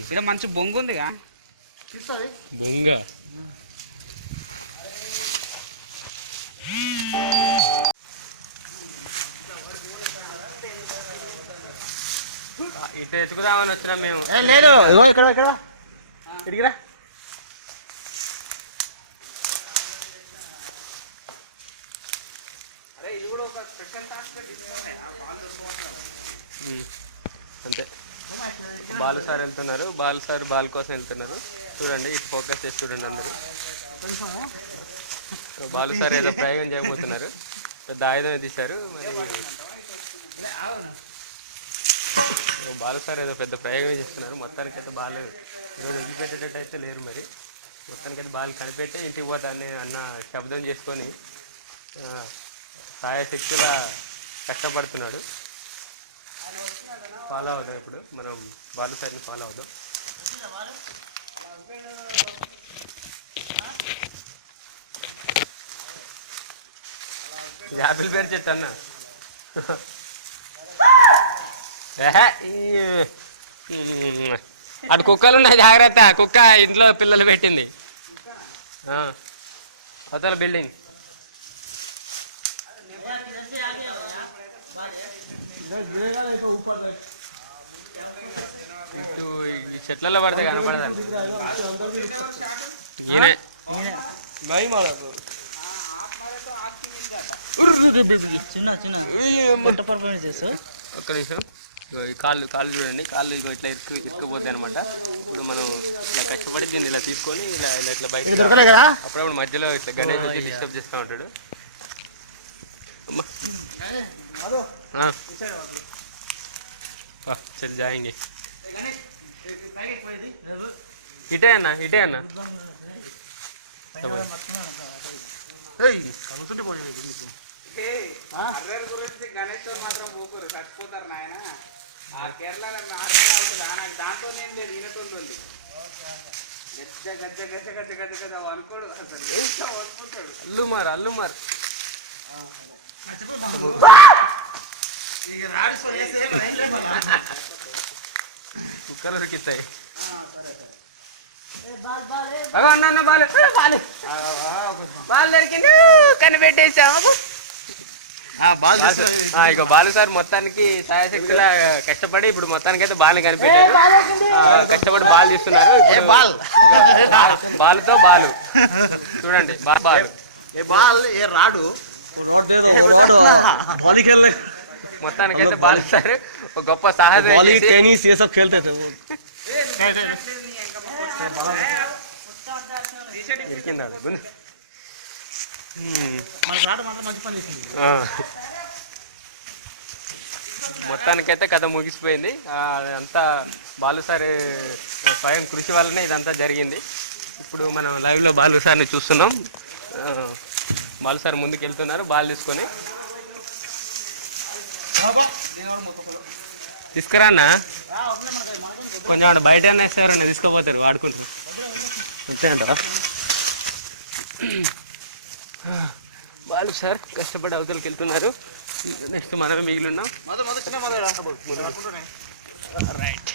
ఇక్కడ మంచి బొంగు ఉందిగా బొంగ ఇటు ఎత్తుకుదామని వచ్చినాం మేము. లేదు ఇక్కడ ఇక్కడ ఇడిగిరా. అరే ఇది కూడా ఒక స్పెషల్ టాస్క్. అంతే. బాలు సార్ వెళ్తున్నారు. బాలు సార్ బాల్ కోసం వెళ్తున్నారు. చూడండి ఇటు ఫోకస్ చేసి చూడండి అందరూ. బాలు సార్ ఏదో ప్రయోగం చేయబోతున్నారు. పెద్ద ఆయుధం తీశారు. మరి బాలు సార్ ఏదో పెద్ద ప్రయోగం చేస్తున్నారు. మొత్తానికి అయితే బాల్ ఈరోజు వదిలిపెట్టేటట్టు అయితే లేరు. మరి మొత్తానికి అయితే బాల్ కనిపెట్టి ఇంటికి పోతాన్ని అన్న శబ్దం చేసుకొని సాయశక్తులా కష్టపడుతున్నాడు. ఫాలో అవుదాం ఇప్పుడు మనం బాలు సార్ని ఫాలో అవుదాం. యాపిల్ పేరు చెట్టు అన్న. అటు కుక్కలు ఉన్నాయి జాగ్రత్త. కుక్క ఇంట్లో పిల్లలు పెట్టింది. అవతల బిల్డింగ్. ఈ చెట్లలో పడితే కనపడదండి. ఒక్క నిమిషం. కాళ్ళు చూడండి. కాళ్ళు ఇట్లా ఇరుక్కుపోతాయి అనమాట. ఇప్పుడు మనం ఇలా కష్టపడి దీన్ని ఇలా తీసుకొని ఇలా ఇట్లా బయట అప్పుడప్పుడు మధ్యలో ఇట్లా గణేష్ వచ్చి డిస్టర్బ్ చేస్తూ ఉంటాడు. చల్ జాయింగ్. ఇటే అన్న గురించి గణేష్ మాత్రం ఊపురు చచ్చిపోతారు నాయన. ఆ కేరళలో దాంతో నేను లేదు ఈయనతుంది. గజ్జ అనుకోడు అసలు అనుకుంటాడు. అల్లుమార్ కుక్కలు ఉరికిస్తాయి. బాల్ దొరికింది. కనిపెట్టేసాము. ఇక బాలు సార్ మొత్తానికి సాయశక్తిలా కష్టపడి ఇప్పుడు మొత్తానికి అయితే బాల్ని కనిపెట్టారు. కష్టపడి బాల్ తీస్తున్నారు. ఇప్పుడు బాలుతో బాలు చూడండి. బాలు రాడు. మొత్తానికి అయితే బాలు సార్ ఒక గొప్ప సాహసం మొత్తానికైతే కథ ముగిసిపోయింది. అంతా బాలు సార్ స్వయం కృషి వల్లనే ఇదంతా జరిగింది. ఇప్పుడు మనం లైవ్లో బాలు సార్ని చూస్తున్నాం. బాలు సార్ ముందుకు వెళ్తున్నారు బాల్ తీసుకొని. తీసుకురా అన్న. కొంచెం వాడు బయట వేస్తారని తీసుకోపోతారు వాడుకుంటారు. అంతేంటారా? బాలు సార్ కష్టపడి అవతలకి వెళ్తున్నారు. నెక్స్ట్ మనమే మిగిలి ఉన్నాం. రైట్.